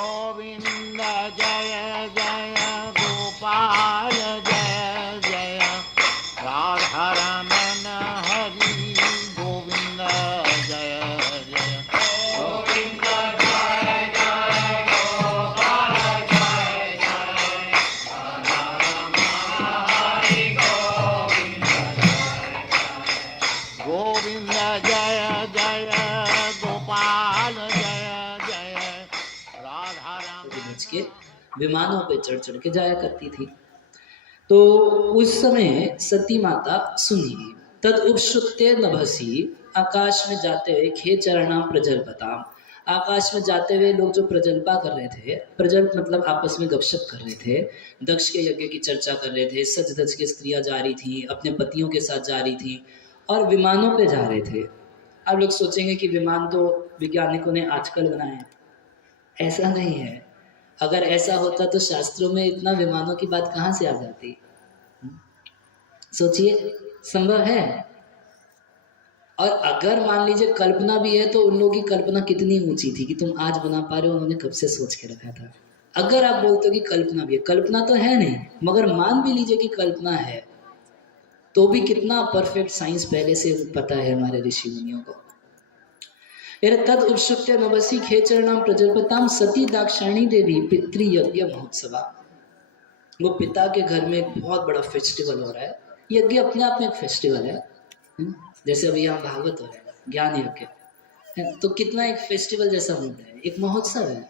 गोविंद जय जय गोपाल जय जय राधा रमण हरि गोविंद जय जय गोविंद जय जय गोपाल जय जय राधा रमण हरि गोविंद जय जय गोपाल जय जय राधा रमण के विमानों पे चढ़ चढ़ के जाया करती थी। तो उस समय सती माता सुनी। तद उपश्रुत्य नभसी, आकाश में जाते हुए खे चरणाम प्रजल्पताम, आकाश में जाते हुए लोग जो प्रजल्पा कर रहे थे, प्रजल्प मतलब आपस में गपशप कर रहे थे, दक्ष के यज्ञ की चर्चा कर रहे थे, सच धज के स्त्रियां जा रही थी, अपने पतियों के साथ जा रही थी और विमानों पे जा रहे थे। अब लोग सोचेंगे कि विमान तो वैज्ञानिकों ने आजकल बनाए हैं। ऐसा नहीं है। अगर ऐसा होता तो शास्त्रों में इतना विमानों की बात कहाँ से आ जाती? सोचिए, संभव है? और अगर मान लीजिए कल्पना भी है तो उन लोगों की कल्पना कितनी ऊंची थी कि तुम आज बना पा रहे हो, उन्होंने कब से सोच के रखा था। अगर आप बोलते हो कि कल्पना भी है, कल्पना तो है नहीं, मगर मान भी लीजिए कि कल्पना है, तो भी कितना परफेक्ट साइंस पहले से पता है हमारे ऋषि मुनियों को। तद उपश्रुत्य नवसी खेचरणाम प्रजल्पताम सती दाक्षायणी देवी पितृयज्ञ महोत्सवा। वो पिता के घर में एक बहुत बड़ा फेस्टिवल हो रहा है। यज्ञ अपने आप में एक फेस्टिवल है। जैसे अभी यहाँ भागवत हो रहा है, ज्ञान यज्ञ, तो कितना एक फेस्टिवल जैसा होता है, एक महोत्सव है।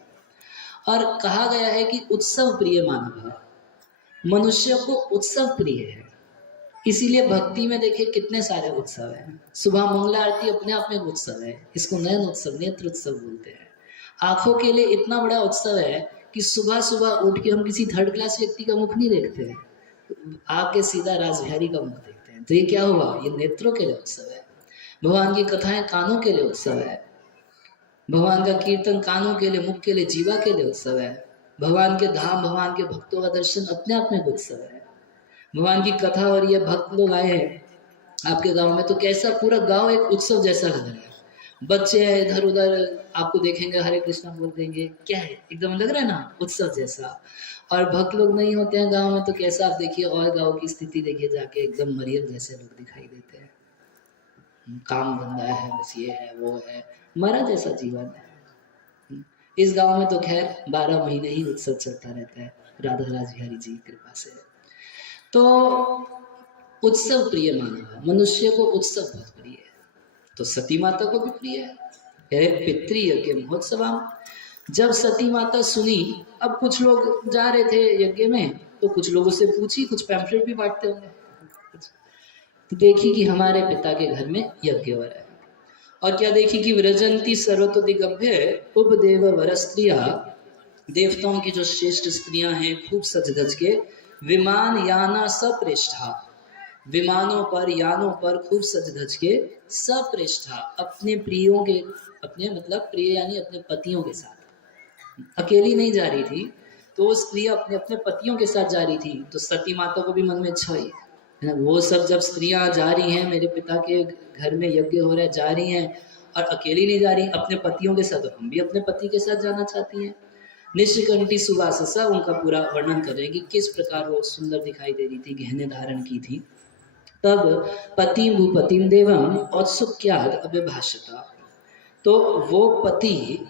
और कहा गया है कि उत्सव प्रिय मानव है, मनुष्य को उत्सव प्रिय है। इसीलिए भक्ति में देखिए कितने सारे उत्सव हैं। सुबह मंगला आरती अपने आप में एक उत्सव है, इसको नयन उत्सव, नेत्र उत्सव बोलते हैं। आंखों के लिए इतना बड़ा उत्सव है कि सुबह सुबह उठ के हम किसी थर्ड क्लास व्यक्ति का मुख नहीं देखते हैं, आके सीधा राजबिहारी का मुख देखते हैं। तो ये क्या हुआ? ये नेत्रों के लिए उत्सव है। भगवान की कथाएं कानों के लिए उत्सव है, भगवान का कीर्तन कानों के लिए, मुख के लिए, जीवा के लिए उत्सव है। भगवान के धाम, भगवान के भक्तों का दर्शन अपने आप में एक उत्सव है। भगवान की कथा और ये भक्त लोग आए हैं आपके गांव में, तो कैसा पूरा गांव एक उत्सव जैसा लग रहा है। बच्चे हैं इधर उधर, आपको देखेंगे हरे कृष्णा बोल देंगे, क्या है, एकदम लग रहा है ना उत्सव जैसा। और भक्त लोग नहीं होते हैं गांव में, तो कैसा आप देखिए, और गांव की स्थिति देखिए जाके, एकदम मरियम जैसे लोग दिखाई देते हैं। काम धंधा है, बस ये है वो है, मरा जैसा जीवन है। इस गांव में तो खैर 12 महीने ही उत्सव चलता रहता है, राधा राजबिहारी जी की कृपा से। तो उत्सव प्रिय मानव है, मनुष्य को उत्सव बहुत प्रिय है, तो सती माता को भी प्रिय है। पितृयज्ञ महोत्सव। जब सती माता सुनी, अब कुछ लोग जा रहे थे यज्ञ में, तो कुछ लोगों से पूछी, कुछ पैम्फलेट भी बांटते होंगे, तो देखी कि हमारे पिता के घर में यज्ञ हो रहा है। और क्या देखी कि व्रजंती सर्वतो दिगभ्य उपदेव वर स्त्रिया, देवताओं की जो श्रेष्ठ स्त्रियां हैं खूब सज धज के, विमान याना सप्रेष्ठा, विमानों पर, यानों पर खूब सज धज के, सप्रेष्ठा, अपने प्रियों के, अपने मतलब प्रिय यानी अपने पतियों के साथ, अकेली नहीं जा रही थी, तो वो स्त्रियां अपने अपने पतियों के साथ जा रही थी। तो सती माता को भी मन में इच्छा हुई, वो सब जब स्त्रियां जा रही हैं, मेरे पिता के घर में यज्ञ हो रहा है, जा रही हैं, और अकेली नहीं जा रही अपने पतियों के साथ, तो हम भी अपने पति के साथ जाना चाहती हैं। निश्चिकंठी सुवाससा, उनका पूरा वर्णन कर रहे हैं कि किस प्रकार वो सुंदर दिखाई दे रही थी, गहने धारण की थी। तब पति भूपतिम देवम औत्सुक्याद अव्यभाषता, तो वो पति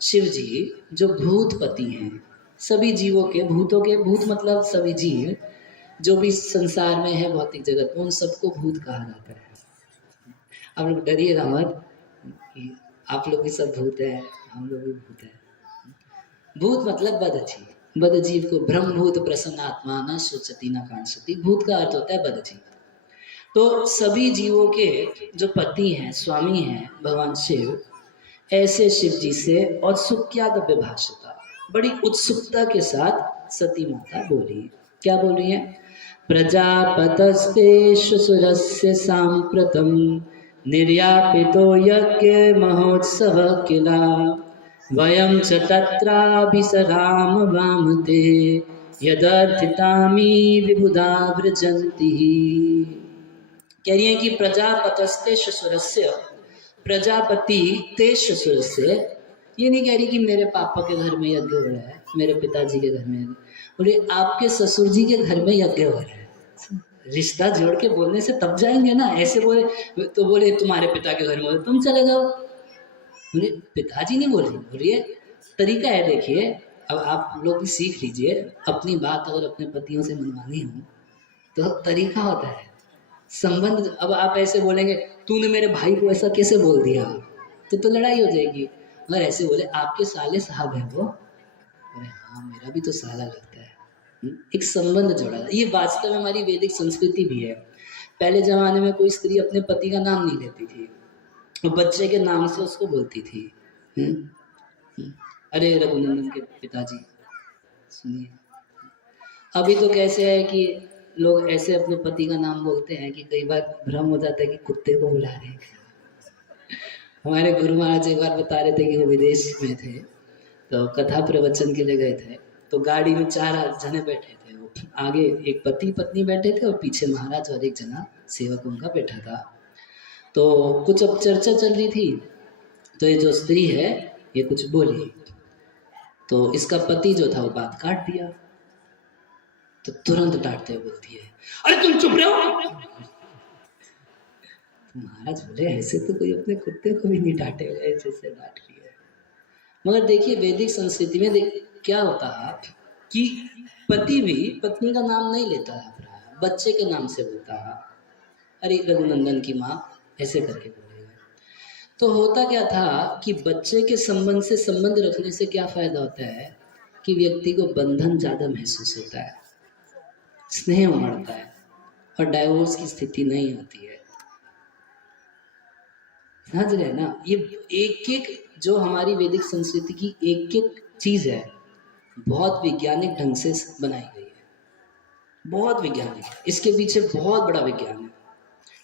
शिव जी जो भूत पति हैं, सभी जीवों के, भूतों के, भूत मतलब सभी जीव जो भी संसार में है भौतिक जगत में, उन सबको भूत कहा जाता है। आप लोग डरिएगा मत, आप लोग भी सब भूत है, हम लोग भी भूत है। भूत मतलब बदजीव, बदजीव को ब्रह्मभूत प्रसन्नात्मा न सोचती न कांक्षति, भूत का अर्थ होता है बदजीव। तो सभी जीवों के जो पति हैं, स्वामी हैं भगवान शिव, ऐसे शिव जी से औत्सुक्याद व्यभाषता, बड़ी उत्सुकता के साथ सती माता बोली। क्या बोल रही है? प्रजापतस्ते सुरस्य सांप्रतम निर्यापितो यज्ञ महोत्सव किला, वयं च तत्राभिसराम वामते यदर्थितामी विबुधा व्रजन्ति। कह रही है कि प्रजापतस्ते सुरस्य, प्रजापति ते ससुर से, ये नहीं कह रही कि मेरे पापा के घर में यज्ञ हो रहा है, मेरे पिताजी के घर में, बोले आपके ससुर जी के घर में यज्ञ हो रहा है। रिश्ता जोड़ के बोलने से तब जाएंगे ना, ऐसे बोले तो बोले तुम्हारे पिता के घर में, तुम चले जाओ। बोले पिताजी नहीं बोल रही, बोलिए तरीका है। देखिए अब आप लोग भी सीख लीजिए, अपनी बात अगर अपने पतियों से मनवानी हो तो तरीका होता है संबंध। अब आप ऐसे बोलेंगे तूने मेरे भाई को ऐसा कैसे बोल दिया, तो लड़ाई हो जाएगी। अगर ऐसे बोले आपके साले साहब हैं वो, अरे हाँ मेरा भी तो साला लगता है, एक संबंध जोड़ा। ये वास्तव में हमारी वैदिक संस्कृति भी है। पहले जमाने में कोई स्त्री अपने पति का नाम नहीं लेती थी, वो बच्चे के नाम से उसको बोलती थी। अरे रघुनंदन के पिताजी सुनिए। अभी तो कैसे है कि लोग ऐसे अपने पति का नाम बोलते हैं कि कई बार भ्रम हो जाता है कि कुत्ते को बुला रहे हैं। हमारे गुरु महाराज एक बार बता रहे थे कि वो विदेश में थे, तो कथा प्रवचन के लिए गए थे, तो गाड़ी में 4 जने बैठे थे। वो आगे एक पति पत्नी बैठे थे और पीछे महाराज और एक जना सेवक उनका बैठा था। तो कुछ अब चर्चा चल रही थी, तो ये जो स्त्री है ये कुछ बोली, तो इसका पति जो था वो बात काट दिया। तो तुरंत डांटते हुए बोलती है अरे तुम चुप रहो। तो महाराज बोले ऐसे तो कोई अपने कुत्ते को भी नहीं डांटे, ऐसे से डांट रही है। मगर देखिए वैदिक संस्कृति में क्या होता है कि पति भी पत्नी का नाम नहीं लेता है, बच्चे के नाम से बोलता है। अरे रघुनंदन की माँ ऐसे करके बोलेगा। तो होता क्या था कि बच्चे के संबंध से संबंध रखने से क्या फायदा होता है कि व्यक्ति को बंधन ज्यादा महसूस होता है, स्नेह उमड़ता है और डाइवोर्स की स्थिति नहीं होती है। समझ रहे ना, ये एक एक जो हमारी वैदिक संस्कृति की एक एक चीज है बहुत वैज्ञानिक ढंग से बनाई गई है, बहुत वैज्ञानिक। इसके पीछे बहुत बड़ा विज्ञान है।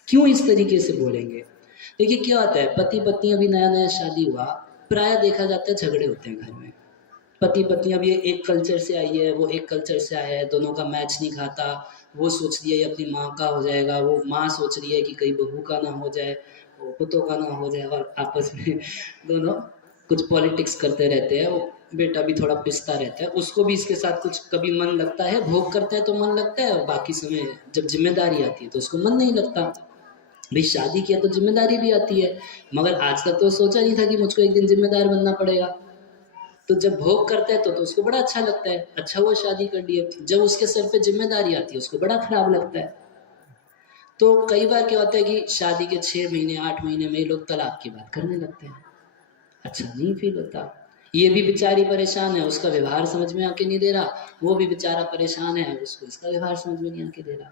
क्यों इस तरीके से बोलेंगे? देखिए क्या होता है, पति पत्नी अभी नया नया शादी हुआ, प्राय देखा जाता है झगड़े होते हैं घर में। पति पत्नी अब ये एक कल्चर से आई है, वो एक कल्चर से आया है, दोनों का मैच नहीं खाता। वो सोच रही है ये अपनी माँ का हो जाएगा, वो माँ सोच रही है कि कहीं बहू का ना हो जाए, वो पुतों का ना हो जाए, और आपस में दोनों कुछ पॉलिटिक्स करते रहते हैं। वो बेटा भी थोड़ा पिसता रहता है, उसको भी इसके साथ कुछ कभी मन लगता है, भोग करता है तो मन लगता है, और बाकी समय जब जिम्मेदारी आती है तो उसको मन नहीं लगता। भाई शादी किया तो जिम्मेदारी भी आती है, मगर आज तक तो सोचा नहीं था कि मुझको एक दिन जिम्मेदार बनना पड़ेगा। तो जब भोग करता है तो उसको बड़ा अच्छा लगता है, अच्छा हुआ शादी कर लिया। जब उसके सर पे जिम्मेदारी आती है उसको बड़ा खराब लगता है। तो कई बार क्या होता है कि शादी के 6 महीने 8 महीने में लोग तलाक की बात करने लगते हैं, अच्छा नहीं फील होता। ये भी बेचारी परेशान है, उसका व्यवहार समझ में आके नहीं दे रहा, वो भी बेचारा परेशान है, उसको इसका व्यवहार समझ में नहीं आके दे रहा।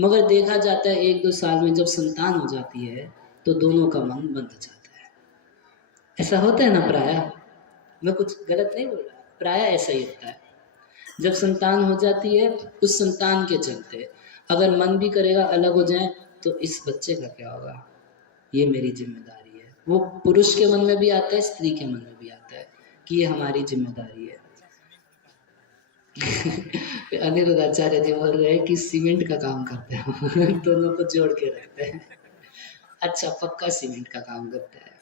मगर देखा जाता है 1-2 साल में जब संतान हो जाती है तो दोनों का मन बंध जाता है। ऐसा होता है ना प्राय, मैं कुछ गलत नहीं बोल रहा, प्राय ऐसा ही होता है। जब संतान हो जाती है उस संतान के चलते अगर मन भी करेगा अलग हो जाए तो इस बच्चे का क्या होगा, ये मेरी जिम्मेदारी है। वो पुरुष के मन में भी आता है, स्त्री के मन में भी आता है कि ये हमारी जिम्मेदारी है। अनिरुद्ध आचार्य जी बोल रहे हैं कि सीमेंट का काम करते हैं दोनों को जोड़ के रखते हैं। अच्छा पक्का सीमेंट का काम करता है।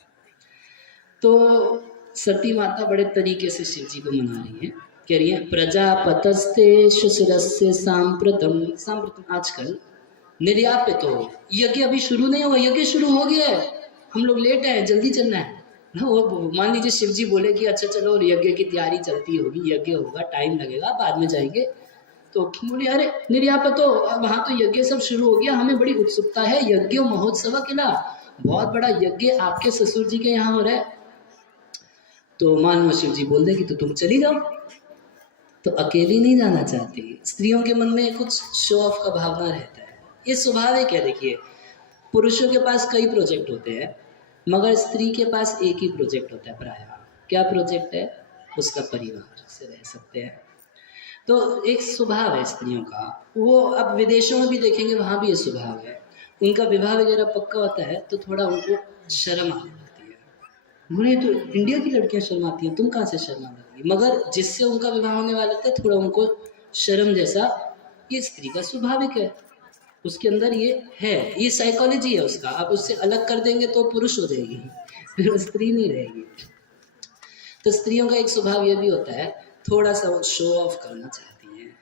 तो सती माता बड़े तरीके से शिव जी को मना रही है, कह रही है प्रजापतस्ते शिशिरस्य सांप्रतम। सांप्रतम आजकल निर्यापित हो, यज्ञ अभी शुरू नहीं हुआ, यज्ञ शुरू हो गया है, हम लोग लेट है, जल्दी चलना है ना। वो मान लीजिए शिव जी बोले कि अच्छा चलो यज्ञ की तैयारी चलती होगी, यज्ञ होगा, टाइम लगेगा, बाद में जाएंगे। तो बोले अरे निर्यापत हो, वहाँ तो यज्ञ सब शुरू हो गया, हमें बड़ी उत्सुकता है, यज्ञ महोत्सव किला, बहुत बड़ा यज्ञ आपके ससुर जी के यहाँ हो रहा है। तो मानो शिव जी बोल दे कि तो तुम चली जाओ। तो अकेली नहीं जाना चाहती, स्त्रियों के मन में कुछ शो ऑफ का भावना रहता है, ये स्वाभाविक है। देखिए पुरुषों के पास कई प्रोजेक्ट होते हैं मगर स्त्री के पास एक ही प्रोजेक्ट होता है प्राय। क्या प्रोजेक्ट है? उसका परिवार से रह सकते हैं। तो एक स्वभाव है स्त्रियों का, वो अब विदेशों में भी देखेंगे वहाँ भी ये स्वभाव है। उनका विवाह वगैरह पक्का होता है तो थोड़ा उनको शर्म आने लगती है। मुझे तो इंडिया की लड़कियां शर्माती हैं, तुम कहाँ से शर्मा लगी? मगर जिससे उनका विवाह होने वाला था थोड़ा उनको शर्म जैसा, ये स्त्री का स्वाभाविक है, उसके अंदर ये है, ये साइकोलॉजी है उसका। आप उससे अलग कर देंगे तो पुरुष हो जाएगी, फिर वो स्त्री नहीं रहेगी। तो स्त्रियों का एक स्वभाव ये भी होता है, थोड़ा सा वो शो ऑफ करना चाहती हैं।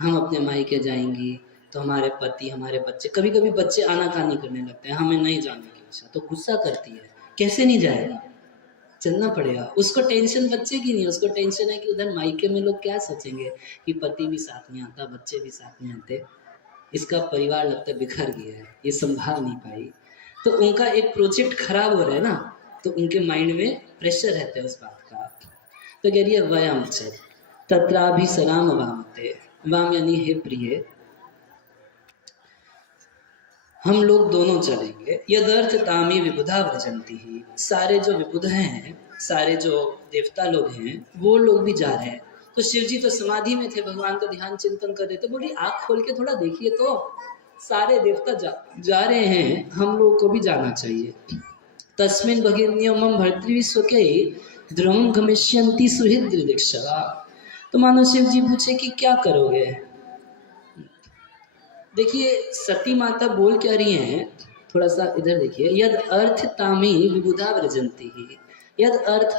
हम अपने मायके जाएंगी तो हमारे पति, हमारे बच्चे, कभी कभी बच्चे आनाकानी करने लगते हैं, हमें नहीं जाने की इच्छा, तो गुस्सा करती है, कैसे नहीं जाएगा, चलना पड़ेगा। उसको टेंशन बच्चे की नहीं, उसको टेंशन है कि उधर मायके में लोग क्या सोचेंगे कि पति भी साथ नहीं आता, बच्चे भी साथ नहीं आते, इसका परिवार लगता है बिखर गया है, ये संभाल नहीं पाई। तो उनका एक प्रोजेक्ट खराब हो रहा है ना, तो उनके माइंड में प्रेशर रहता है उस बात का। तो कह रही है वयम च तत्राभिसराम वामते, वाम यानी हे प्रिय, हम लोग दोनों चलेंगे। यदर्थ तामी विबुधा व्रजंती ही, सारे जो विबुध हैं, सारे जो देवता लोग हैं, वो लोग भी जा रहे हैं। तो शिव जी तो समाधि में थे, भगवान का ध्यान चिंतन कर रहे थे। बोली आँख खोल के थोड़ा देखिए तो, सारे देवता जा रहे हैं, हम लोग को भी जाना चाहिए। तस्मिन् भगिन्यो मम भर्तृविश्वके ध्रुवं गमिष्यन्ति सुहृद्दृदिक्षवा। तो मानो शिव जी पूछे कि क्या करोगे। देखिए सती माता बोल क्या रही हैं, थोड़ा सा इधर देखिए। यद अर्थ तामी विबुधा व्रजंती ही, यद अर्थ,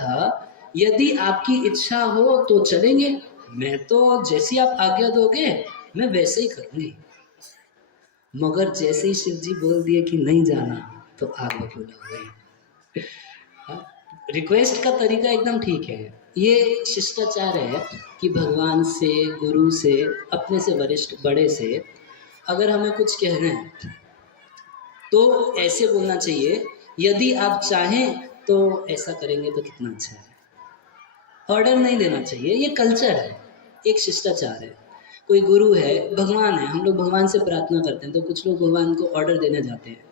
यदि आपकी इच्छा हो तो चलेंगे, मैं तो जैसी आप आज्ञा दोगे मैं वैसे ही करूँगी। मगर जैसे ही शिव जी बोल दिए कि नहीं जाना, तो आग बबूला हो गई। रिक्वेस्ट का तरीका एकदम ठीक है, ये शिष्टाचार है कि भगवान से, गुरु से, अपने से वरिष्ठ बड़े से अगर हमें कुछ कहना है तो ऐसे बोलना चाहिए, यदि आप चाहें तो ऐसा करेंगे तो कितना अच्छा है। ऑर्डर नहीं देना चाहिए, ये कल्चर है, एक शिष्टाचार है। कोई गुरु है, भगवान है, हम लोग भगवान से प्रार्थना करते हैं, तो कुछ लोग भगवान को ऑर्डर देने जाते हैं,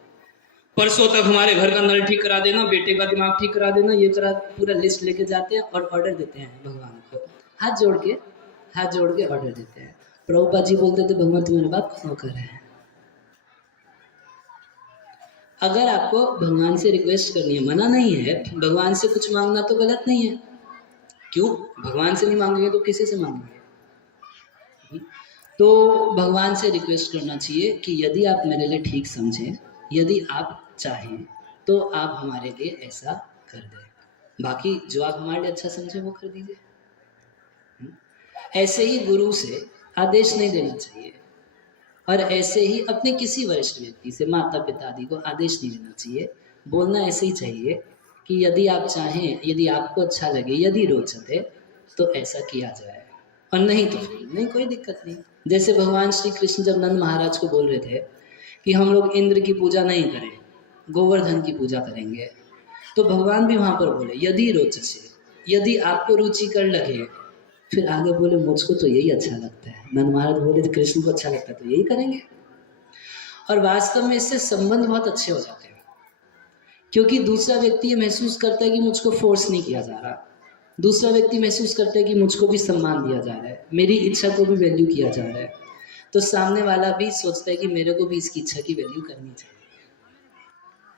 परसों तक हमारे घर का नल ठीक करा देना, बेटे का दिमाग ठीक करा देना, ये करा, पूरा लिस्ट लेके जाते हैं और ऑर्डर देते हैं भगवान को, हाथ जोड़ के ऑर्डर देते हैं। प्रभुपाद जी बोलते थे भगवान तुम्हारे बाप का नौकर है। अगर आपको भगवान से रिक्वेस्ट करनी है, मना नहीं है, भगवान से कुछ मांगना तो गलत नहीं है। क्यों? भगवान से नहीं मांगेंगे तो किसी से मांगेंगे? तो भगवान से रिक्वेस्ट करना चाहिए कि यदि आप मेरे लिए ठीक समझें, यदि आप चाहें तो आप हमारे लिए ऐसा कर दें, बाकी जो आप हमारे लिए अच्छा समझे वो कर दीजिए। ऐसे ही गुरु से आदेश नहीं देना चाहिए, और ऐसे ही अपने किसी वरिष्ठ व्यक्ति से, माता पिता आदि को आदेश नहीं देना चाहिए। बोलना ऐसे ही चाहिए कि यदि आप चाहें, यदि आपको अच्छा लगे, यदि रोचते तो ऐसा किया जाए, और नहीं तो नहीं, कोई दिक्कत नहीं। जैसे भगवान श्री कृष्ण जब नंद महाराज को बोल रहे थे कि हम लोग इंद्र की पूजा नहीं करें, गोवर्धन की पूजा करेंगे, तो भगवान भी वहाँ पर बोले यदि रोचसे, यदि आपको रुचिकर लगे। फिर आगे बोले मुझको तो यही अच्छा लगता है। नंद महाराज बोले तो कृष्ण को अच्छा लगता है तो यही करेंगे। और वास्तव में इससे संबंध बहुत अच्छे हो जाते हैं, क्योंकि दूसरा व्यक्ति ये महसूस करता है कि मुझको फोर्स नहीं किया जा रहा, दूसरा व्यक्ति महसूस करता है कि मुझको भी सम्मान दिया जा रहा है, मेरी इच्छा को भी वैल्यू किया जा रहा है। तो सामने वाला भी सोचता है कि मेरे को भी इसकी इच्छा की वैल्यू करनी चाहिए,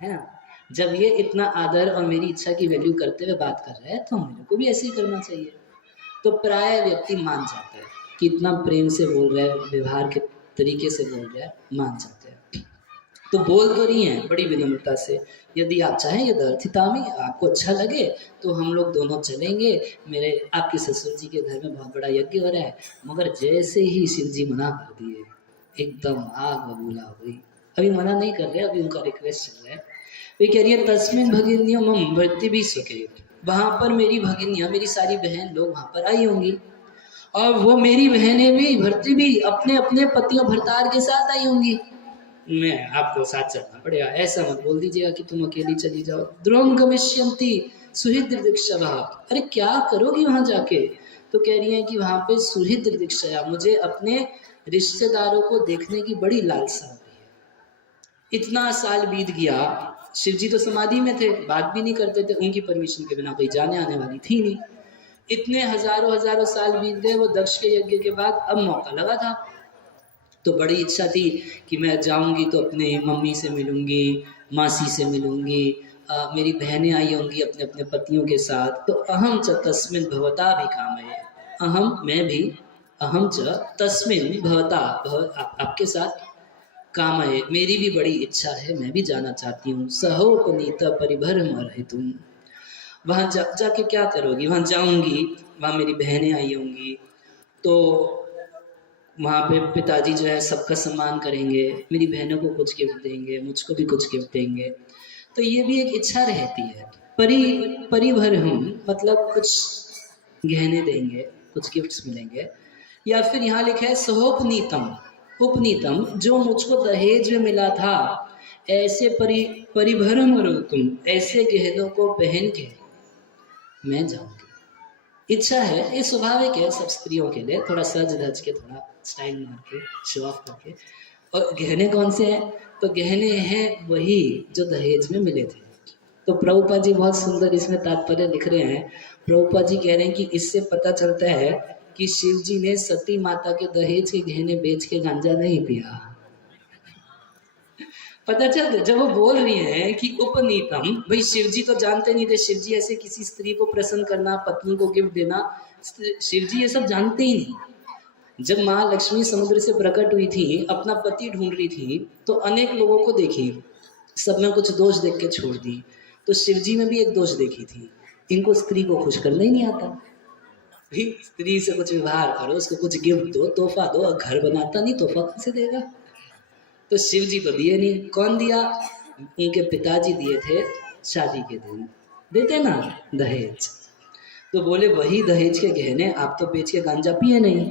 है ना। जब ये इतना आदर और मेरी इच्छा की वैल्यू करते हुए बात कर रहा है तो मेरे को भी ऐसे ही करना चाहिए। तो प्राय व्यक्ति मान जाता है कि इतना प्रेम से बोल रहा है, व्यवहार के तरीके से बोल रहा है, मान जाते हैं। तो बोल तो रही हैं बड़ी विनम्रता से, यदि आप चाहें, यदि अर्थितामी, आपको अच्छा लगे तो हम लोग दोनों चलेंगे, मेरे आपके ससुर जी के घर में बहुत बड़ा यज्ञ हो रहा है। मगर जैसे ही शिव जी मना कर दिए, एकदम आग बबूला हो गई। अभी मना नहीं कर रहे, अभी उनका रिक्वेस्ट चल रहा है। वे कह रही है तस्मिन् भगिन्यो मम भर्तृभिस्वके, वहाँ पर मेरी भगिनियाँ, मेरी सारी बहन लोग वहाँ पर आई होंगी, और वो मेरी बहनें भी, भर्तृ भी अपने अपने पतियों भरतार के साथ आई होंगी। मैं आपको साथ चलना पड़ेगा, ऐसा मत बोल दीजिएगा कि तुम अकेली चली जाओ। ध्रुवं गमिष्यन्ति सुहृद्दृदिक्षवा, अरे क्या करोगी वहाँ जाके? तो कह रही हैं कि वहाँ पे सुहृद्दृदिक्षया, मुझे अपने रिश्तेदारों को देखने की बड़ी लालसा हो गई है। इतना साल बीत गया, शिव जी तो समाधि में थे, बात भी नहीं करते थे, उनकी परमिशन के बिना कोई जाने आने वाली थी नहीं। इतने हजारों हजारों साल बीत गए, वो दक्ष के यज्ञ के बाद अब मौका लगा था। तो बड़ी इच्छा थी कि मैं जाऊंगी तो अपने मम्मी से मिलूंगी, मासी से मिलूंगी, मेरी बहनें आई होंगी अपने अपने पतियों के साथ। तो अहम च तस्मिन् भवता भी कामये, अहम मैं भी, अहम च तस्मिन् भवता, आपके साथ, कामये, मेरी भी बड़ी इच्छा है, मैं भी जाना चाहती हूँ। सहोपनीत परिभ्रम अर्हितुम, वहाँ जाके क्या करोगी? वहाँ जाऊंगी, वहाँ मेरी बहनें आई होंगी, तो वहाँ पे पिताजी जो है सबका सम्मान करेंगे, मेरी बहनों को कुछ गिफ्ट देंगे, मुझको भी कुछ गिफ्ट देंगे। तो ये भी एक इच्छा रहती है। परिभर हम, मतलब कुछ गहने देंगे, कुछ गिफ्ट्स मिलेंगे। या फिर यहाँ लिखा है सहोपनीतम, उपनीतम, जो मुझको दहेज में मिला था, ऐसे परिभरम तुम, ऐसे गहनों को पहन के मैं जाऊंगी। इच्छा है, ये स्वाभाविक है सब स्त्रियों के लिए, थोड़ा सज धज के, थोड़ा स्टाइल मार के, शो ऑफ करके। और गहने कौन से हैं? तो गहने हैं वही जो दहेज में मिले थे। तो प्रभुपाद जी बहुत सुंदर इसमें तात्पर्य लिख रहे हैं। प्रभुपाद जी कह रहे हैं कि इससे पता चलता है कि शिव जी ने सती माता के दहेज के गहने बेच के गांजा नहीं पिया। पता चलता जब वो बोल रही हैं कि उपनीतम, भाई शिव जी तो जानते नहीं थे, शिव जी ऐसे किसी स्त्री को प्रसन्न करना, पत्नी को गिफ्ट देना, शिव जी ये सब जानते ही नहीं। जब माँ लक्ष्मी समुद्र से प्रकट हुई थी, अपना पति ढूंढ रही थी, तो अनेक लोगों को देखी, सब में कुछ दोष देख के छोड़ दी। तो शिव जी में भी एक दोष देखी थी, इनको स्त्री को खुश करना ही नहीं आता। भाई स्त्री से कुछ व्यवहार करो, उसको कुछ गिफ्ट दो, तोहफा दो, और घर बनाता नहीं, तोहफा कैसे देगा? तो शिव जी को दिए नहीं। कौन दिया? उनके पिताजी दिए थे शादी के दिन, देते ना दहेज। तो बोले वही दहेज के गहने आप तो बेच के गांजा पिए नहीं,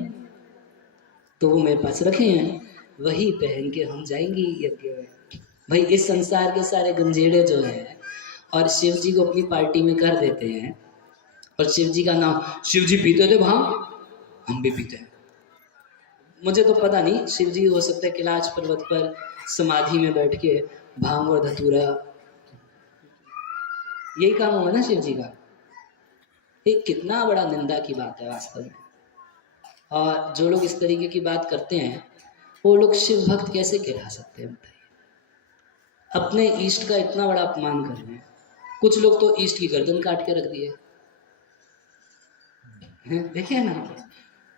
तो वो मेरे पास रखे हैं, वही पहन के हम जाएंगे यज्ञ में। भाई इस संसार के सारे गंजेड़े जो है और शिव जी को अपनी पार्टी में कर देते हैं, और शिव जी का नाम, शिव जी पीते थे भांग, हम भी पीते हैं। मुझे तो पता नहीं, शिव जी हो सकता है कैलाश पर्वत पर समाधि में बैठ के भांग और धतूरा, यही काम हुआ ना शिव जी का। ये कितना बड़ा निंदा की बात है वास्तव में। और जो लोग इस तरीके की बात करते हैं, वो लोग शिव भक्त कैसे कहला सकते हैं बताइए? अपने इष्ट का इतना बड़ा अपमान कर रहे हैं। कुछ लोग तो इष्ट की गर्दन काट के रख दिए, देखिए ना,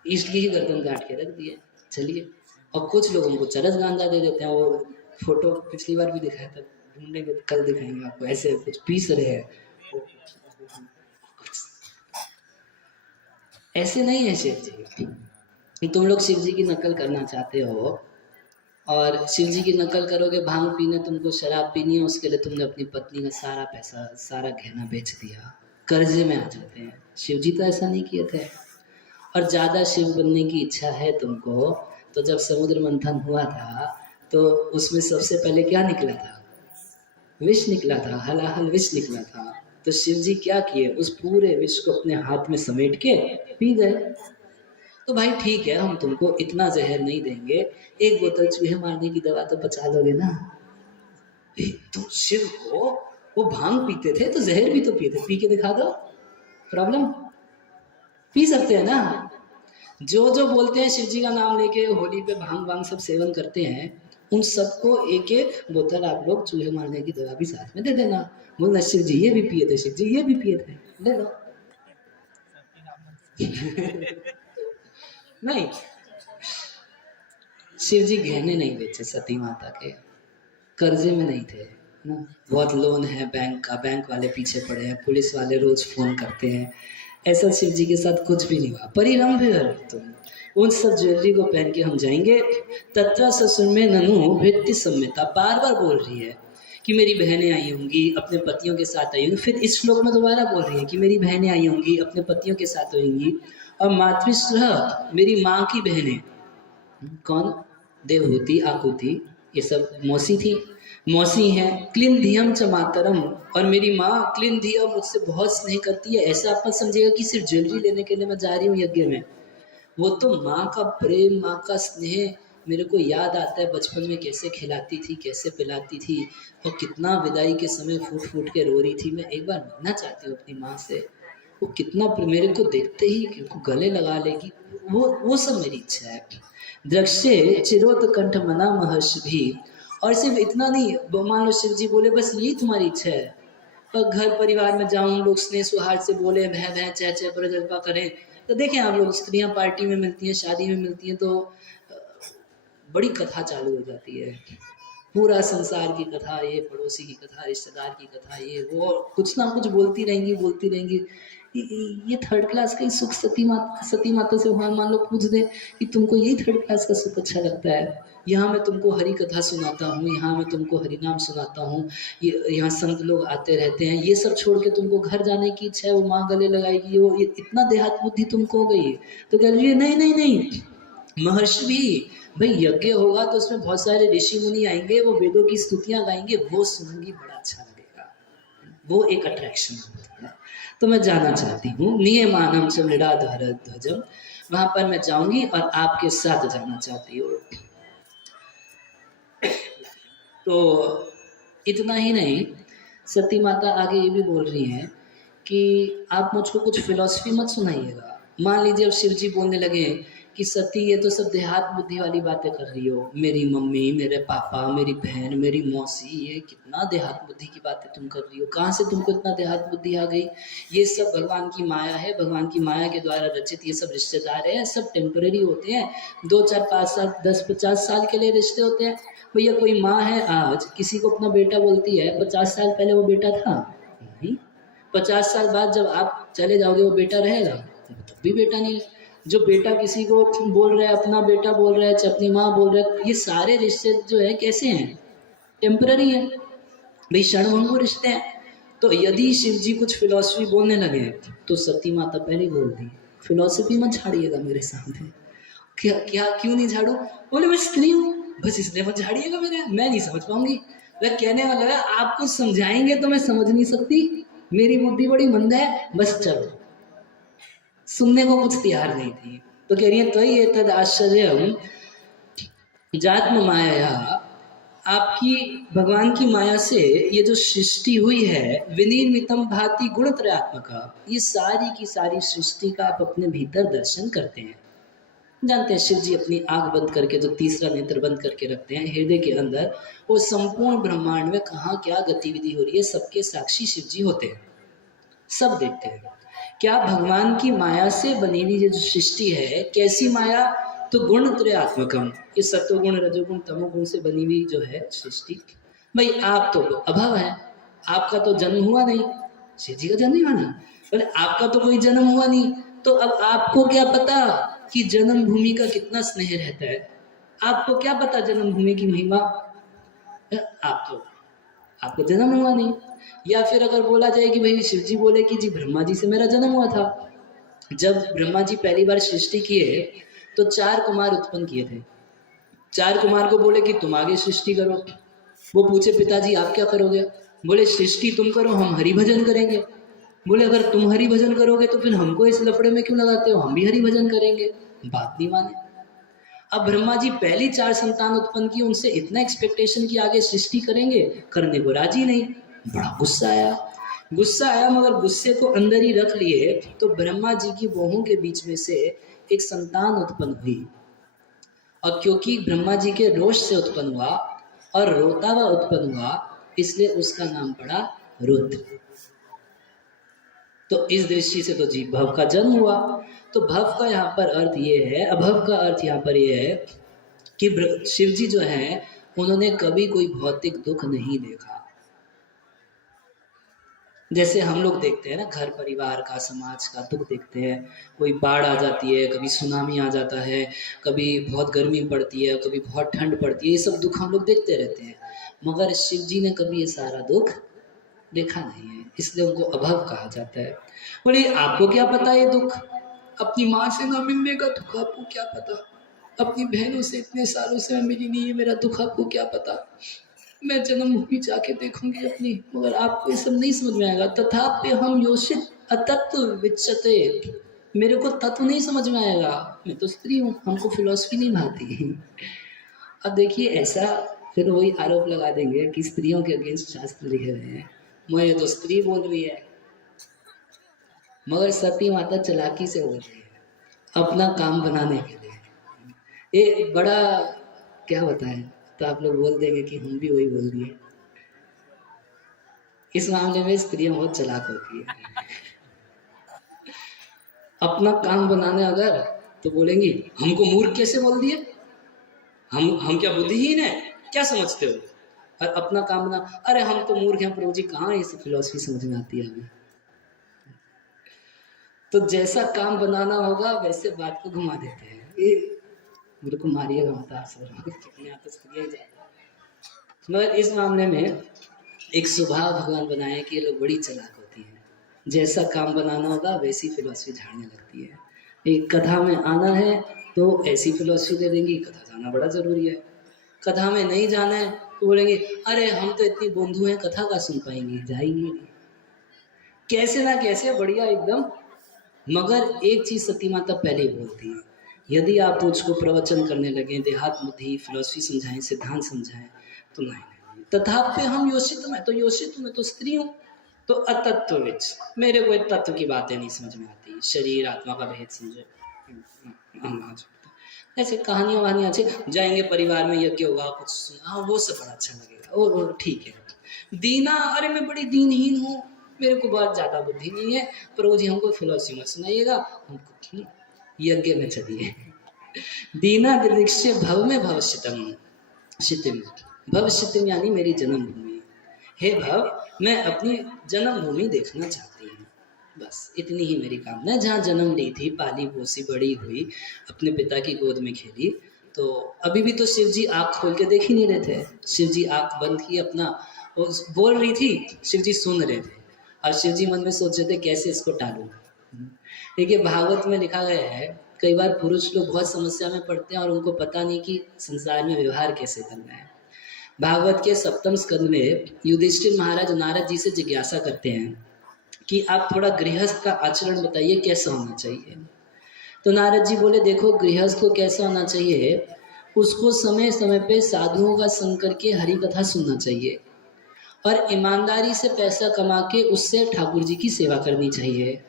इष्ट की ही गर्दन काट के रख दिए। चलिए, और कुछ लोग उनको चरस गांजा दे देते हैं। वो फोटो पिछली बार भी दिखाया था, ढूंढेंगे कल दिखाएंगे आपको, ऐसे कुछ पीस रहे हैं। ऐसे नहीं है शिव जी। तुम लोग शिव जी की नकल करना चाहते हो, और शिव जी की नकल करोगे, भांग पीने, तुमको शराब पीनी है, उसके लिए तुमने अपनी पत्नी का सारा पैसा, सारा गहना बेच दिया, कर्जे में आ जाते हैं। शिव जी तो ऐसा नहीं किए थे। और ज़्यादा शिव बनने की इच्छा है तुमको, तो जब समुद्र मंथन हुआ था, तो उसमें सबसे पहले क्या निकला था? विष निकला था, हलाहल विष निकला था। तो शिव जी क्या किए? उस पूरे विष को अपने हाथ में समेट के पी गए। तो भाई ठीक है, हम तुमको इतना जहर नहीं देंगे, एक बोतल चूहे मारने की दवा तो बचा लोगे ना। तुम शिव हो, वो भांग पीते थे तो जहर भी तो पीते, पी के दिखा दो, प्रॉब्लम? पी सकते हैं ना। जो जो बोलते हैं शिव जी का नाम लेके होली पे भांग वांग सब सेवन करते हैं, उन सबको एक एक बोतल आप लोग चूहे मारने की दवा भी साथ में दे देना। बोलना शिव जी ये भी पिए थे, शिव जी ये भी पिए थे, ले लो। नहीं, शिव जी गहने नहीं बेचे सती माता के, कर्जे में नहीं थे ना। बहुत लोन है बैंक का, बैंक वाले पीछे पड़े हैं, पुलिस वाले रोज फोन करते हैं। ऐसा शिव जी के साथ कुछ भी नहीं हुआ। परिरंभ तुम, उन सब ज्वेलरी को पहन के हम जाएंगे। तत्व ससुर में ननु भृत्य सम्मिता, बार बार बोल रही है कि मेरी बहनें आई होंगी, अपने पतियों के साथ आई होंगी। फिर इस श्लोक में दोबारा बोल रही है कि मेरी बहनें आई होंगी, अपने पतियों के साथ होंगी। और मातृस्व, मेरी माँ की बहनें, कौन? देवहूति, आकुति, ये सब मौसी थी, मौसी हैं। क्लिंधियम च मातरम, और मेरी माँ क्लिंधिया मुझसे बहुत स्नेह करती है। ऐसा आप मत समझिएगा कि सिर्फ ज्वेलरी लेने के लिए मैं जा रही हूँ यज्ञ में। वो तो माँ का प्रेम, माँ का स्नेह मेरे को याद आता है, बचपन में कैसे खिलाती थी, कैसे पिलाती थी, और कितना विदाई के समय फूट फूट के रो रही थी। मैं एक बार मिलना चाहती हूँ अपनी माँ से। वो कितना मेरे को देखते ही गले लगा लेगी, वो सब मेरी इच्छा है। दृश्य चिरोत कंठ मना महर्ष भी। और सिर्फ इतना नहीं, मान लो शिव जी बोले बस यही तुम्हारी इच्छा है, और घर परिवार में जाऊं, लोग स्नेह सुहार से बोले, भय भय चह चह प्रजल्पा करें। तो देखें आप लोग, स्त्रियां पार्टी में मिलती हैं, शादी में मिलती हैं, तो बड़ी कथा चालू हो जाती है। पूरा संसार की कथा, ये पड़ोसी की कथा, रिश्तेदार की कथा, ये वो कुछ ना कुछ बोलती रहेंगी बोलती रहेंगी। ये थर्ड क्लास का ही सुख सती माता से भगवान मान लो पूछ दे कि तुमको यही थर्ड क्लास का सुख अच्छा लगता है? यहाँ मैं तुमको हरि कथा सुनाता हूँ, यहाँ मैं तुमको हरि नाम सुनाता हूँ, ये यहाँ संत लोग आते रहते हैं, ये सब छोड़ के तुमको घर जाने की इच्छा है, वो माँ गले लगाएगी, वो ये इतना देहात बुद्धि तुमको हो गई है। तो कह रही है नहीं नहीं नहीं, महर्षि भी भाई यज्ञ होगा तो उसमें बहुत सारे ऋषि मुनि आएंगे, वो वेदों की स्तुतियां गाएंगे, वो सुनूंगी, बड़ा अच्छा लगेगा, वो एक अट्रैक्शन होती है। तो मैं जाना चाहती हूँ नियमानम च मृडाधर ध्वजम, वहां पर मैं जाऊंगी और आपके साथ जाना चाहती हूँ। तो इतना ही नहीं, सती माता आगे ये भी बोल रही हैं कि आप मुझको कुछ फिलॉसफी मत सुनाइएगा। मान लीजिए अब शिव जी बोलने लगे कि सती ये तो सब देहात बुद्धि वाली बातें कर रही हो, मेरी मम्मी, मेरे पापा, मेरी बहन, मेरी मौसी, ये कितना देहात बुद्धि की बातें तुम कर रही हो, कहाँ से तुमको इतना देहात बुद्धि आ गई? ये सब भगवान की माया है, भगवान की माया के द्वारा रचित ये सब रिश्तेदार हैं, सब टेम्पररी होते हैं, 2 4 5 7 10 50 साल के लिए रिश्ते होते हैं। भैया कोई माँ है आज किसी को अपना बेटा बोलती है, 50 साल पहले वो बेटा था नहीं, 50 साल बाद जब आप चले जाओगे वो बेटा रहेगा? तब भी बेटा नहीं है। जो बेटा किसी को बोल रहा है, अपना बेटा बोल रहा है, अपनी माँ बोल रहा है, ये सारे रिश्ते जो है कैसे हैं? टेम्पररी है भाई, क्षणभंगु रिश्ते हैं। तो यदि शिव जी कुछ फिलॉसफी बोलने लगे तो सती माता पहले बोल दी, फिलॉसफी मत झाड़िएगा मेरे सामने। क्या क्या क्यों नहीं झाड़ू? बोले मैं स्त्री हूँ, बस इसलिए मत झाड़िएगा मेरे, मैं नहीं समझ पाऊंगी। वह कहने वाला है आप कुछ समझाएंगे तो मैं समझ नहीं सकती, मेरी बुद्धि बड़ी मंद है, बस चलो। सुनने को कुछ तैयार नहीं थी। तो कह रही है तो ये तद आश्चर्य जात्म माया, आपकी भगवान की माया से ये जो सृष्टि हुई है, विनिर्मितम भांति गुणत्रयात्मका, ये सारी की सारी सृष्टि का आप अपने भीतर दर्शन करते हैं। जानते हैं शिव जी अपनी आंख बंद करके, जो तीसरा नेत्र बंद करके रखते हैं हृदय के अंदर, वो संपूर्ण ब्रह्मांड में कहाँ क्या गतिविधि हो रही है सबके साक्षी शिव जी होते हैं, सब देखते हैं। क्या भगवान की माया से बनी हुई ये जो सृष्टि है, कैसी माया? तो गुण त्रयात्मकम, ये सत्वगुण रजोगुण तमोगुण से बनी हुई जो है सृष्टि। भाई आप तो अभव है, आपका तो जन्म हुआ नहीं, शिव जी का जन्म हुआ नहीं, बोले आपका तो कोई जन्म हुआ नहीं, तो अब आपको क्या पता कि जन्मभूमि का कितना स्नेह रहता है? आपको क्या पता जन्मभूमि की महिमा? आपको जन्म हुआ नहीं। या फिर अगर बोला जाए कि भाई शिव जी बोले कि जी ब्रह्मा जी से मेरा जन्म हुआ था, जब ब्रह्मा जी पहली बार सृष्टि किए तो 4 कुमार उत्पन्न किए थे। 4 कुमार को बोले कि तुम आगे सृष्टि करो। वो पूछे पिताजी आप क्या करोगे? बोले सृष्टि तुम करो, हम हरि भजन करेंगे। बोले अगर तुम हरि भजन करोगे तो फिर हमको इस लफड़े में क्यों लगाते हो, हम भी हरि भजन करेंगे। बात नहीं माने। अब ब्रह्मा जी पहली 4 संतान उत्पन्न की, उनसे इतना एक्सपेक्टेशन कि आगे सृष्टि करेंगे, करने को राजी नहीं। बड़ा गुस्सा आया, मगर गुस्से को अंदर ही रख लिए तो ब्रह्मा जी की बाहों के बीच में से एक संतान उत्पन्न हुई, और क्योंकि ब्रह्मा जी के रोष से उत्पन्न हुआ और रोता हुआ उत्पन्न हुआ, इसलिए उसका नाम पड़ा रुद्र। तो इस दृष्टि से तो जीव भव का जन्म हुआ। तो भव का यहाँ पर अर्थ ये है, अभव का अर्थ यहाँ पर ये है कि शिव जी जो है उन्होंने कभी कोई भौतिक दुख नहीं देखा। जैसे हम लोग देखते हैं ना, घर परिवार का, समाज का दुख देखते हैं, कोई बाढ़ आ जाती है, कभी सुनामी आ जाता है, कभी बहुत गर्मी पड़ती है, कभी बहुत ठंड पड़ती है, ये सब दुख हम लोग देखते रहते हैं। मगर शिव जी ने कभी ये सारा दुख देखा नहीं है, इसलिए उनको अभव कहा जाता है। बोले आपको क्या पता ये दुख, अपनी माँ से ना मिलने का दुख आपको क्या पता, अपनी बहनों से इतने सालों से मैं मिली नहीं है, मेरा दुख आपको क्या पता, मैं जन्मभूमि जाके देखूंगी अपनी, मगर आपको ये सब नहीं समझ में आएगा। तथापि हम योषित अतत्व विच्यते, मेरे को तत्व नहीं समझ में आएगा, मैं तो स्त्री हूँ, हमको फिलॉसफी नहीं भाती। अब देखिए ऐसा फिर वही आरोप लगा देंगे कि स्त्रियों के अगेंस्ट शास्त्र लिखे रहे हैं, मुझे तो स्त्री बोल रही है। मगर सती माता चालाकी से बोल रही है अपना काम बनाने के लिए। ये बड़ा क्या बताएं, तो आप लोग बोल देंगे कि हम भी वही बोल दिए। इस मामले में स्त्रियां बहुत चालाक होती है। अपना काम बनाने अगर तो बोलेंगी हमको मूर्ख कैसे बोल दिए, हम क्या बुद्धिहीन है, क्या समझते हो, और अपना काम बना, अरे हम तो मूर्ख हैं प्रभु जी, कहाँ ये सब फिलॉसफी समझ में आती है हमें। तो जैसा काम बनाना होगा वैसे बात को घुमा देते हैं। ये मेरे को मारिएगा मत आप सब, यहाँ तो स्त्रियाँ ही जाएगा। मगर इस मामले में एक स्वभाव भगवान बनाए कि ये लोग बड़ी चालाक होती हैं, जैसा काम बनाना होगा वैसी फिलॉसफी झाड़ने लगती है। एक कथा में आना है तो ऐसी फिलॉसफी दे देंगी, कथा जाना बड़ा जरूरी है। कथा में नहीं जाना है तो बोलेंगे अरे हम तो इतनी बंधु हैं, कथा का सुन पाएंगे, जाएंगे नहीं। कैसे ना कैसे बढ़िया एकदम। मगर एक चीज सती माता पहले ही बोलती है, यदि आप मुझको प्रवचन करने लगे, देहात्म बुद्धि फिलॉसफी समझाएं, सिद्धांत समझाएं, तो नहीं। तथापि हम योषित में तो स्त्री हूँ, तो अतत्व विच मेरे को तत्व की बातें नहीं समझ में आती, शरीर आत्मा का भेद समझे। ऐसे कहानियाँ वहानियाँ अच्छे, जाएंगे परिवार में यज्ञ होगा कुछ सुना, हाँ वो सब बड़ा अच्छा लगेगा, वो ठीक है। दीना, अरे मैं बड़ी दीनहीन हूँ, मेरे को बहुत ज़्यादा बुद्धि नहीं है, प्रभु जी हमको फिलॉसफी मत सुनाइएगा, हमको यज्ञ में चलिए। दीना दृश्य भव में भविष्यतम शितिम, भविष्यतम यानी मेरी जन्मभूमि। हे भव, मैं अपनी जन्मभूमि देखना चाहती हूँ, बस इतनी ही मेरी कामना है। जहाँ जन्म ली थी, पाली पोसी बड़ी हुई, अपने पिता की गोद में खेली, तो अभी भी तो शिव जी आँख खोल के देख ही नहीं रहे थे। शिव जी आँख बंद की अपना, बोल रही थी, शिव जी सुन रहे थे, और शिव जी मन में सोच रहे थे कैसे इसको टालूं। देखिए भागवत में लिखा गया है, कई बार पुरुष लोग बहुत समस्या में पड़ते हैं और उनको पता नहीं कि संसार में व्यवहार कैसे करना है। भागवत के 7वें स्कंद में युधिष्ठिर महाराज नारद जी से जिज्ञासा करते हैं कि आप थोड़ा गृहस्थ का आचरण बताइए, कैसा होना चाहिए। तो नारद जी बोले, देखो गृहस्थ को कैसा होना चाहिए, उसको समय समय पे साधुओं का संग करके हरि कथा सुनना चाहिए, और ईमानदारी से पैसा कमा के उससे ठाकुर जी की सेवा करनी चाहिए।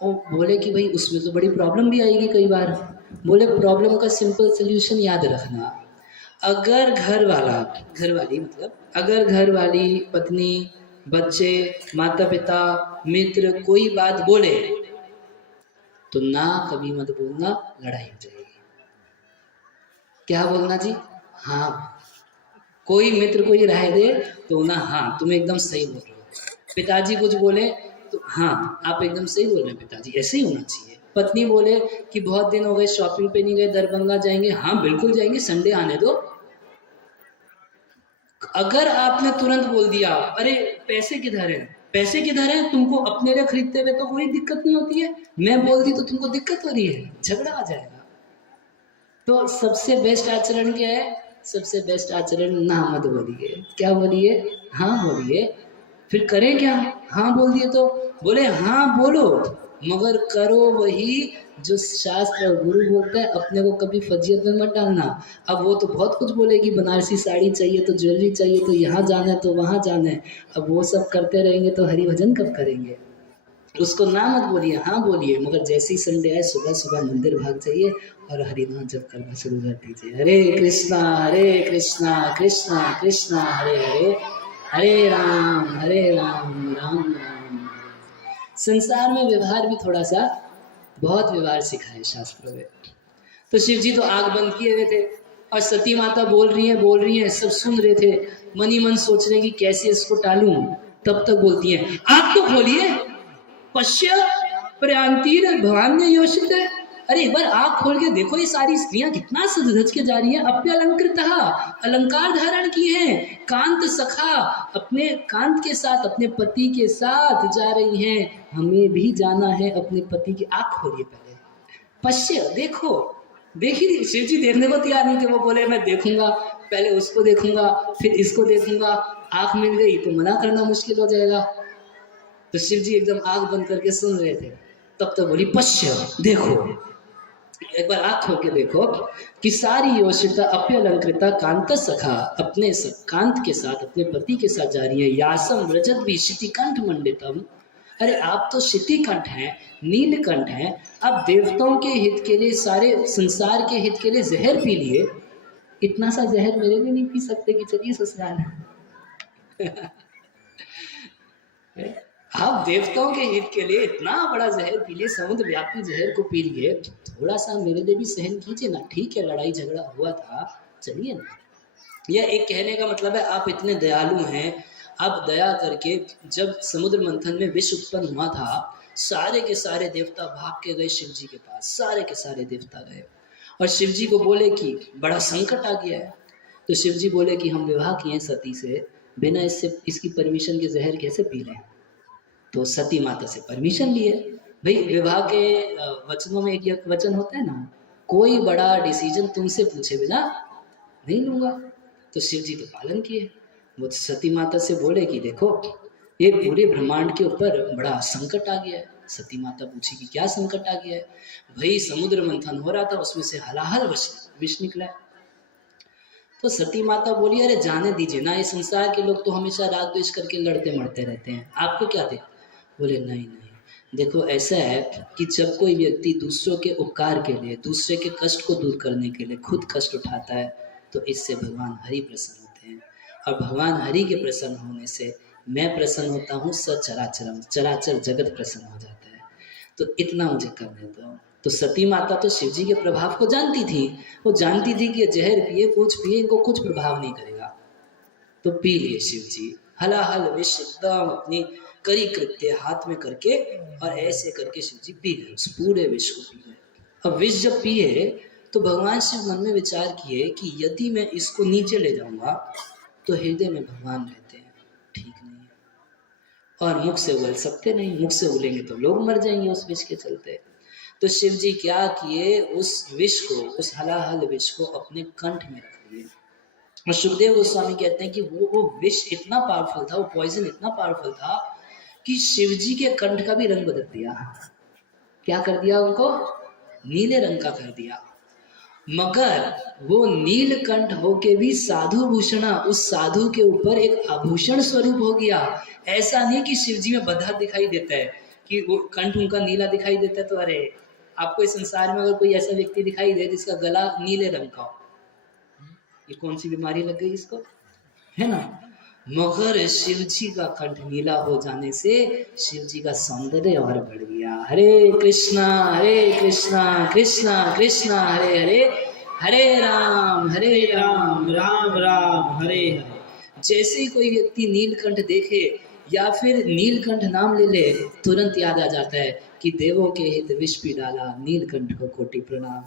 और बोले कि भाई उसमें तो बड़ी प्रॉब्लम भी आएगी कई बार। बोले प्रॉब्लम का सिंपल सोल्यूशन याद रखना, अगर घरवाली मतलब अगर घरवाली, पत्नी, बच्चे, माता पिता, मित्र कोई बात बोले तो ना कभी मत बोलना, लड़ाई हो जाएगी। क्या बोलना जी? हाँ। कोई मित्र कोई राय दे तो ना हाँ तुम एकदम सही बोल रहे हो। पिताजी कुछ बोले तो हाँ आप एकदम सही बोल रहे हैं पिताजी, ऐसे ही होना चाहिए। पत्नी बोले कि बहुत दिन हो गए शॉपिंग पे नहीं गए, दरभंगा जाएंगे, हाँ बिल्कुल जाएंगे, संडे आने दो। अगर आपने तुरंत बोल दिया अरे पैसे किधर है, तुमको अपने लिए खरीदते हुए तो कोई दिक्कत नहीं होती है, मैं बोल दी तो तुमको दिक्कत हो रही है, झगड़ा आ जाएगा। तो सबसे बेस्ट आचरण क्या है? सबसे बेस्ट आचरण ना मत बोलिए। क्या बोलिए? हाँ बोलिए। फिर करें क्या? हाँ बोल दिए तो बोले हाँ बोलो, मगर करो वही जो शास्त्र और गुरु बोलता है, अपने को कभी फजीयत में मत डालना। अब वो तो बहुत कुछ बोलेगी, बनारसी साड़ी चाहिए तो ज्वेलरी चाहिए तो यहाँ जाना है तो वहाँ जाना है, अब वो सब करते रहेंगे तो हरि भजन कब करेंगे? उसको ना मत बोलिए, हाँ बोलिए, मगर जैसे ही संडे आए सुबह सुबह मंदिर भाग जाइए और हरिनाम जप करना शुरू कर दीजिए। हरे कृष्णा कृष्णा कृष्णा हरे हरे, हरे राम राम राम। संसार में व्यवहार भी थोड़ा सा, बहुत व्यवहार सिखा है शास्त्रों में। तो शिव जी तो आग बंद किए हुए थे और सती माता बोल रही हैं, सब सुन रहे थे, मन ही मन सोच रहे हैं कि कैसे इसको टालूं। तब तक बोलती हैं आग तो खोलिए, पश्य प्रयांतीर भगवान ने योषित है। अरे एक बार आँख खोल के देखो, ये सारी स्त्रियां कितना सज धज के जा रही हैं, अप्यलंकृत अलंकार धारण की हैं, कांत सखा अपने कांत के साथ, अपने पति के साथ जा रही हैं, हमें भी जाना है अपने पति की। आँख खोलिए पहले, पश्य देखो। देखिए शिव जी देखने को तैयार नहीं थे, वो बोले मैं देखूंगा, पहले उसको देखूंगा फिर इसको देखूंगा, आँख मिल गई तो मना करना मुश्किल हो जाएगा। तो शिव जी एकदम आँख बंद करके सुन रहे थे। तब तक बोली पश्य देखो, एक बार आँख खोल के देखो कि सारी योषिता अप्यलंकृता कांत सखा अपने कांत के साथ, अपने पति के साथ जा रही है। यासम व्रजत भी शितिकंठ मंडितम, अरे आप तो शितिकंठ हैं, नीलकंठ हैं, आप देवताओं के हित के लिए, सारे संसार के हित के लिए जहर पी लिए, इतना सा जहर मेरे लिए नहीं पी सकते कि चलिए ससुराल। आप देवताओं के हित के लिए इतना बड़ा जहर पी लिए, समुद्र व्यापी जहर को पी लिए, थोड़ा सा मेरे लिए भी सहन कीजिए ना। ठीक है लड़ाई झगड़ा हुआ था, चलिए ना। यह एक कहने का मतलब है आप इतने दयालु हैं, आप दया करके, जब समुद्र मंथन में विष उत्पन्न हुआ था, सारे के सारे देवता भाग के गए शिव जी के पास, सारे के सारे देवता गए और शिव जी को बोले कि बड़ा संकट आ गया है। तो शिव जी बोले कि हम विवाह किए सती से, बिना इसकी परमिशन के जहर कैसे पी लें। तो सती माता से परमिशन लिए। भाई विवाह के वचनों में एक वचन होता है ना, कोई बड़ा डिसीजन तुमसे पूछे बिना नहीं लूंगा। तो शिव जी तो पालन किए। वो सती माता से बोले कि देखो ये पूरे ब्रह्मांड के ऊपर बड़ा संकट आ गया है। सती माता पूछी कि क्या संकट आ गया है। भाई समुद्र मंथन हो रहा था, उसमें से हलाहल विष निकला है। तो सती माता बोली अरे जाने दीजिए ना, ये संसार के लोग तो हमेशा राग द्वेष करके लड़ते मरते रहते हैं, आपको क्या दे। बोले नहीं नहीं, देखो ऐसा है कि जब कोई व्यक्ति दूसरों के उपकार के लिए, दूसरे के कष्ट को दूर करने के लिए खुद कष्ट उठाता है, तो इससे भगवान हरि प्रसन्न होते हैं। और भगवान हरि के प्रसन्न होने से मैं प्रसन्न होता हूँ, सचराचरम चराचर जगत प्रसन्न हो जाता है। तो इतना मुझे करने दो। तो सती माता तो शिव जी के प्रभाव को जानती थी, वो जानती थी कि जहर पिए कुछ पिए इनको कुछ प्रभाव नहीं करेगा। तो पी लिए शिव जी हलाहल विष एकदम अपनी करी कृत्य हाथ में करके, और ऐसे करके शिव जी पी गए, उस पूरे विष को पी गए। अब विष जब पिए तो भगवान शिव मन में विचार किए कि यदि मैं इसको नीचे ले जाऊंगा तो हृदय में भगवान रहते हैं, ठीक नहीं है, और मुख से उगल सकते नहीं, मुख से उगलेंगे तो लोग मर जाएंगे उस विष के चलते। तो शिव जी क्या किए, उस विष को, उस हलाहल विष को अपने कंठ में रख लिए। और सुखदेव गोस्वामी कहते हैं कि वो विष इतना पावरफुल था, वो पॉइजन इतना पावरफुल था कि शिव जी के कंठ का भी रंग बदल दिया। क्या कर दिया उनको, नीले रंग का कर दिया। मगर वो नीलकंठ होके भी साधु भूषणा, उस साधु के ऊपर एक आभूषण स्वरूप हो गया। ऐसा नहीं कि शिव जी में बधा दिखाई देता है कि वो कंठ उनका नीला दिखाई देता है। तो अरे आपको इस संसार में अगर कोई ऐसा व्यक्ति दिखाई दे जिसका गला नीले रंग का हो, ये कौन सी बीमारी लग गई इसको, है ना। मगर शिव जी का कंठ नीला हो जाने से शिव जी का सौंदर्य और बढ़ गया। हरे कृष्णा कृष्णा कृष्णा हरे हरे, हरे राम राम राम हरे हरे। जैसे ही कोई व्यक्ति नीलकंठ देखे या फिर नीलकंठ नाम ले ले, तुरंत याद आ जाता है कि देवों के हित विष पी डाला, नीलकंठ को कोटि प्रणाम,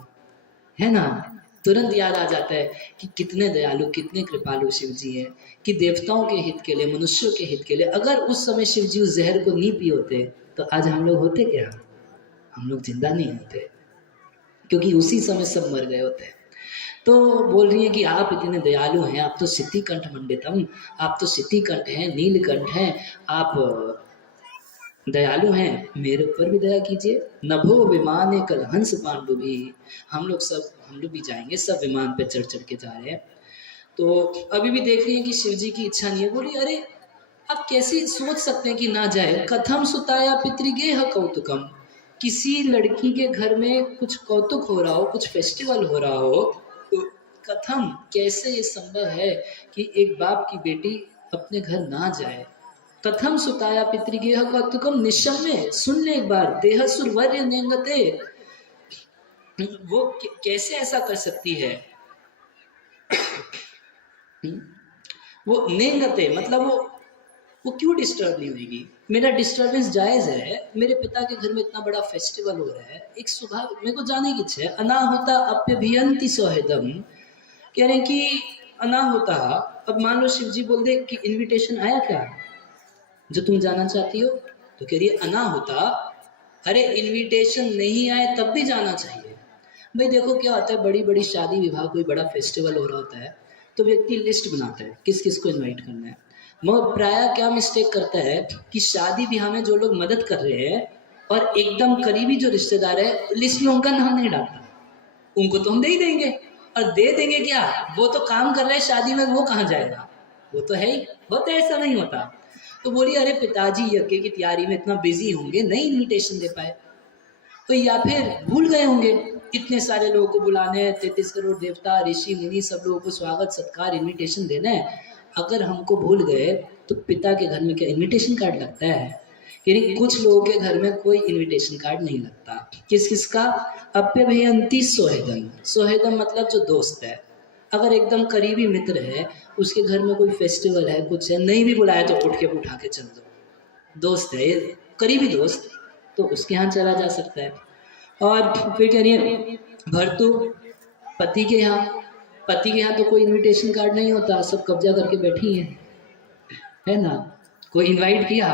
है ना। तुरंत याद आ जाता है कि कितने दयालु, कितने कृपालु शिव जी हैं, कि देवताओं के हित के लिए, मनुष्यों के हित के लिए। अगर उस समय शिव जी उस जहर को नहीं पी होते तो आज हम लोग होते क्या, हम लोग जिंदा नहीं होते, क्योंकि उसी समय सब मर गए होते। तो बोल रही है कि आप इतने दयालु हैं, आप तो सिद्धि कंठ मंडितम, आप तो सिद्धि कंठ हैं, नीलकंठ हैं, आप दयालु हैं, मेरे ऊपर भी दया कीजिए। नभो विमान कल हंस पांडु भी, हम लोग भी जाएंगे, सब विमान पे चढ़ चढ़ के जा रहे हैं। तो अभी भी देख रही है कि शिव जी की इच्छा नहीं है। बोली अरे आप कैसे सोच सकते हैं कि ना जाए। कथम सुताया पितृगेह कौतुकम, किसी लड़की के घर में कुछ कौतुक हो रहा हो, कुछ फेस्टिवल हो रहा हो, तो कथम, कैसे ये संभव है कि एक बाप की बेटी अपने घर ना जाए। कथम सुताया पितृगेह कौतुकम निशम्य, सुन ले एक बार, देह सुरवर्य नेंगते, वो कैसे ऐसा कर सकती है। वो नेंगते मतलब वो क्यों डिस्टर्ब नहीं होगी। मेरा डिस्टर्बेंस जायज है, मेरे पिता के घर में इतना बड़ा फेस्टिवल हो रहा है, एक सुबह मेरे को जाने की इच्छा है। अनाहुता अप्यभियंति सौहृदम, कह रहे हैं कि अनाहुता, अब मान लो शिव जी बोल दे कि इनविटेशन आया क्या जो तुम जाना चाहती हो, तो कह रही है अनाहुता, अरे इनविटेशन नहीं आए तब भी जाना चाहिए। भाई देखो क्या होता है, बड़ी बड़ी शादी विवाह, कोई बड़ा फेस्टिवल हो रहा होता है तो व्यक्ति लिस्ट बनाता है किस किस को इनवाइट करना है। मगर प्राय क्या मिस्टेक करता है कि शादी ब्याह में जो लोग मदद कर रहे हैं और एकदम करीबी जो रिश्तेदार है, लिस्ट में उनका नाम नहीं डालता। उनको तो हम दे ही देंगे, और दे देंगे क्या, वो तो काम कर रहे हैं शादी में, वो कहाँ जाएगा, वो तो है ही, होता है, ऐसा नहीं होता। तो बोलिए अरे पिताजी यज्ञ की तैयारी में इतना बिजी होंगे, नहीं इन्विटेशन दे पाए, तो या फिर भूल गए होंगे इतने सारे लोगों को बुलाने, 33 करोड़ देवता ऋषि मुनि सब लोगों को स्वागत सत्कार इन्विटेशन देना है। अगर हमको भूल गए तो पिता के घर में क्या इन्विटेशन कार्ड लगता है। यानी कुछ लोगों के घर में कोई इन्विटेशन कार्ड नहीं लगता। किस किस का, अप्यभियंति सोहेदम, सोहेदम मतलब जो दोस्त है, अगर एकदम करीबी मित्र है, उसके घर में कोई फेस्टिवल है, कुछ है, नहीं भी बुलाया तो उठ के उठा के चल दो। दोस्त है ये, करीबी दोस्त, तो उसके यहाँ चला जा सकता है। और फिर कह रही है भर्तु, पति के यहाँ, पति के यहाँ तो कोई इनविटेशन कार्ड नहीं होता, सब कब्जा करके बैठी है ना। कोई इनवाइट किया,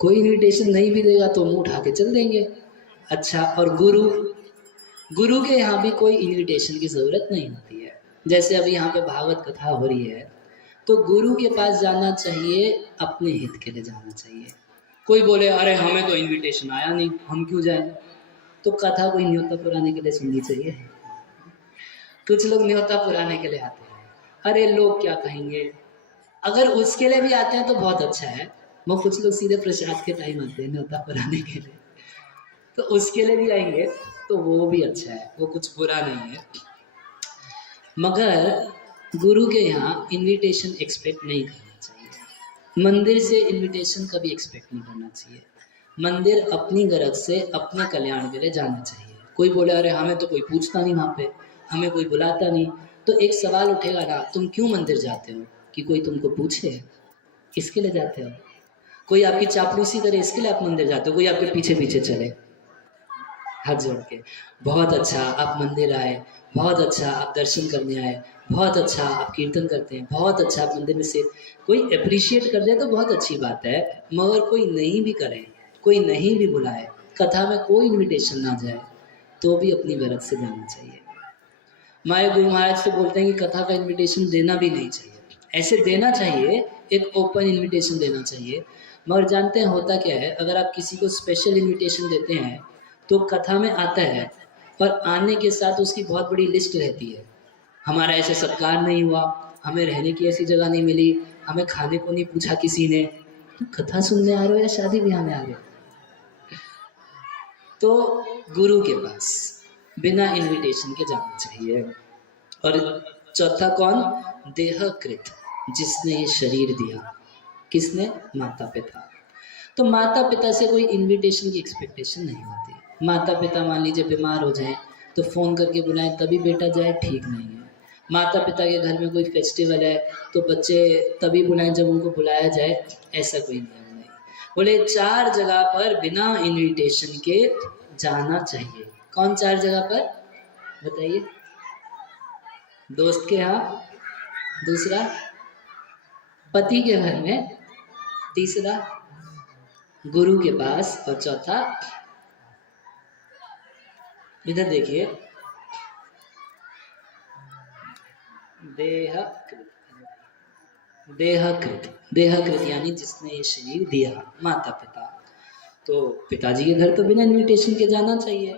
कोई इनविटेशन नहीं भी देगा तो मुंह उठा के चल देंगे। अच्छा, और गुरु, गुरु के यहाँ भी कोई इनविटेशन की ज़रूरत नहीं होती है। जैसे अभी यहाँ पे भागवत कथा हो रही है, तो गुरु के पास जाना चाहिए, अपने हित के लिए जाना चाहिए। कोई बोले अरे हमें तो इनविटेशन आया नहीं, हम क्यों जाएं, तो कथा कोई न्योता पुराने के लिए सुननी चाहिए। कुछ लोग न्योता पुराने के लिए आते हैं, अरे लोग क्या कहेंगे, अगर उसके लिए भी आते हैं तो बहुत अच्छा है। वो कुछ लोग सीधे प्रसाद के टाइम आते हैं न्योता पुराने के लिए, तो उसके लिए भी आएंगे तो वो भी अच्छा है, वो कुछ बुरा नहीं है। मगर गुरु के यहाँ इनविटेशन एक्सपेक्ट नहीं करना चाहिए। मंदिर से इनविटेशन कभी एक्सपेक्ट नहीं करना चाहिए। मंदिर अपनी गरज से, अपने कल्याण के लिए जाना चाहिए। कोई बोले अरे हमें तो कोई पूछता नहीं, वहाँ पे हमें कोई बुलाता नहीं, तो एक सवाल उठेगा ना, तुम क्यों मंदिर जाते हो, कि कोई तुमको पूछे, इसके लिए जाते हो? कोई आपकी चापलूसी करे इसके लिए आप मंदिर जाते हो? कोई आपके पीछे पीछे चले हाथ जोड़ के, बहुत अच्छा आप मंदिर आए, बहुत अच्छा आप दर्शन करने आए, बहुत अच्छा आप कीर्तन करते हैं, बहुत अच्छा आप मंदिर में से, कोई अप्रिशिएट कर दे तो बहुत अच्छी बात है। मगर कोई नहीं भी करे, कोई नहीं भी बुलाए, कथा में कोई इनविटेशन ना जाए, तो भी अपनी गरज से जाना चाहिए। हमारे गुरु महाराज तो बोलते हैं कि कथा का इनविटेशन देना भी नहीं चाहिए। ऐसे देना चाहिए, एक ओपन इनविटेशन देना चाहिए। मगर जानते हैं होता क्या है, अगर आप किसी को स्पेशल इनविटेशन देते हैं तो कथा में आता है, और आने के साथ उसकी बहुत बड़ी लिस्ट रहती है, हमारा ऐसे सत्कार नहीं हुआ, हमें रहने की ऐसी जगह नहीं मिली, हमें खाने को नहीं पूछा किसी ने। तो कथा सुनने आ रहे हो या शादी ब्याह में आ रहे हो? तो गुरु के पास बिना इनविटेशन के जाना चाहिए। और चौथा कौन? देहकृत, जिसने ये शरीर दिया। किसने? माता पिता। तो माता पिता से कोई इनविटेशन की एक्सपेक्टेशन नहीं होती। माता पिता मान लीजिए बीमार हो जाएं तो फ़ोन करके बुलाएं तभी बेटा जाए, ठीक नहीं है। माता पिता के घर में कोई फेस्टिवल है तो बच्चे तभी बुलाएं जब उनको बुलाया जाए, ऐसा कोई नियम नहीं। बोले 4 जगह पर बिना इनविटेशन के जाना चाहिए। कौन 4 जगह पर बताइए? दोस्त के यहाँ, दूसरा पति के घर में, तीसरा गुरु के पास, और चौथा इधर देखिए देहकृत। देहकृत, देहकृत यानी जिसने ये शरीर दिया, माता पिता। तो पिताजी के घर तो बिना इनविटेशन के जाना चाहिए।